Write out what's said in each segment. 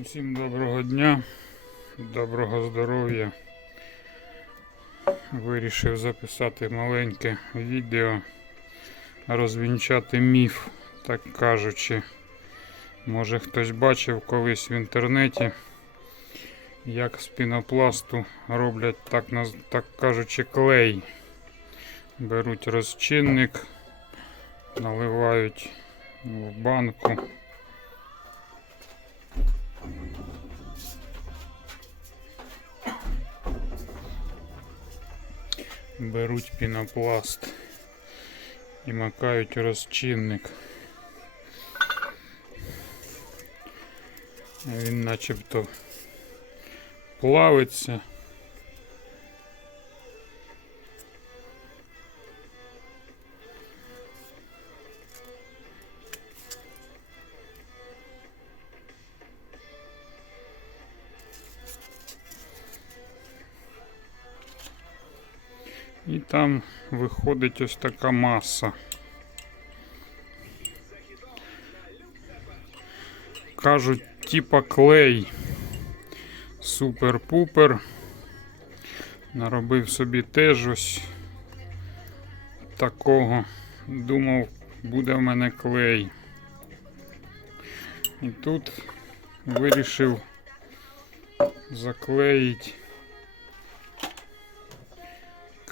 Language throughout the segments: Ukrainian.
Усім доброго дня, доброго здоров'я. Вирішив записати маленьке відео, розвінчати міф, так кажучи. Може хтось бачив колись в інтернеті, як з пінопласту роблять, так, так кажучи, клей. Беруть розчинник, наливають в банку. Беруть пінопласт і макають у розчинник. Він начебто плавиться. І там виходить ось така маса. Кажуть, типа клей. Супер-пупер. Наробив собі теж ось такого. Думав, буде в мене клей. І тут вирішив заклеїти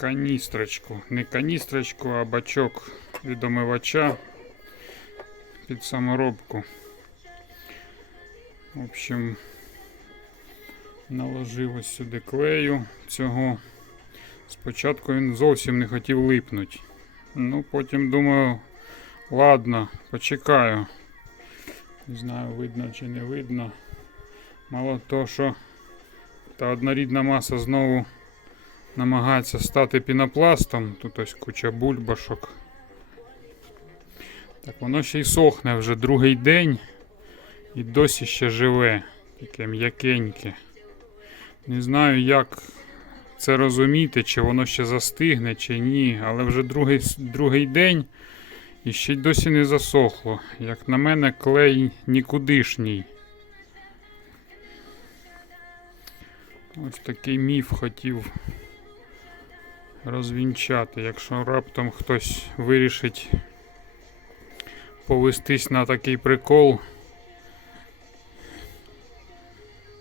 каністрочку. Не каністрочку, а бачок від омивача під саморобку. В общем, наложив ось сюди клею цього. Спочатку він зовсім не хотів липнути. Ну, потім думаю, ладно, почекаю. Не знаю, видно чи не видно. Мало того, що та однорідна маса знову намагається стати пінопластом. Тут ось куча бульбашок. Так воно ще й сохне вже другий день і досі ще живе, таке м'якеньке. Не знаю, як це розуміти, чи воно ще застигне, чи ні, але вже другий, другий день і ще й досі не засохло. Як на мене, клей нікудишній. Ось такий міф хотів розвінчати. Якщо раптом хтось вирішить повестись на такий прикол,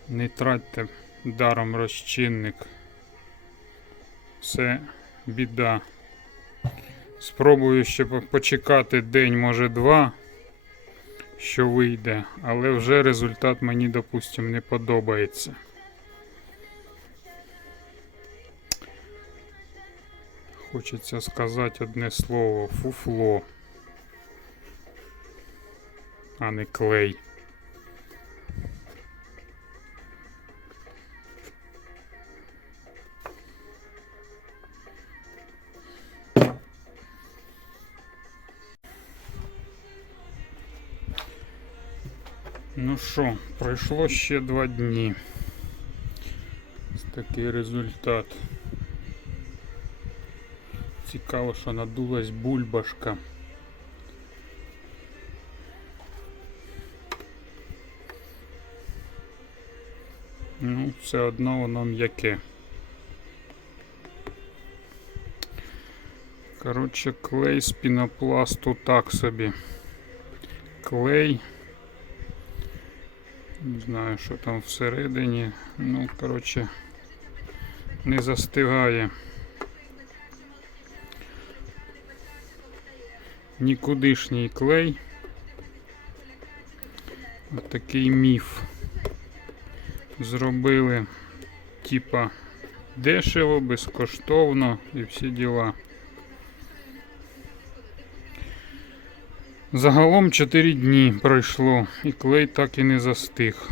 не тратьте даром розчинник. Це біда. Спробую ще почекати день, може два, що вийде, але вже результат мені, допустим, не подобається. Хочеться сказати одне слово фуфло, а не клей. Ну що, пройшло ще два дні. Ось такий результат. Цікаво, що надулась бульбашка. Ну, все одно воно м'яке. Коротше, клей з пінопласту так собі. Клей. Не знаю, що там всередині. Ну, коротше, не застигає. Нікудишній клей. Ось такий міф. Зробили типа дешево, безкоштовно і всі діла. Загалом 4 дні пройшло і клей так і не застиг.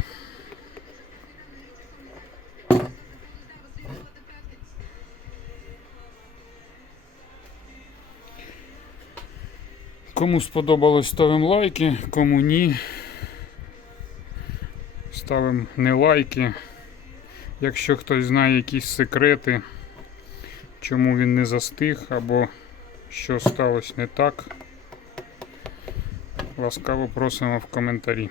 Кому сподобалось, ставимо лайки, кому ні. Ставимо не лайки. Якщо хтось знає якісь секрети, чому він не застиг або що сталося не так, ласкаво просимо в коментарі.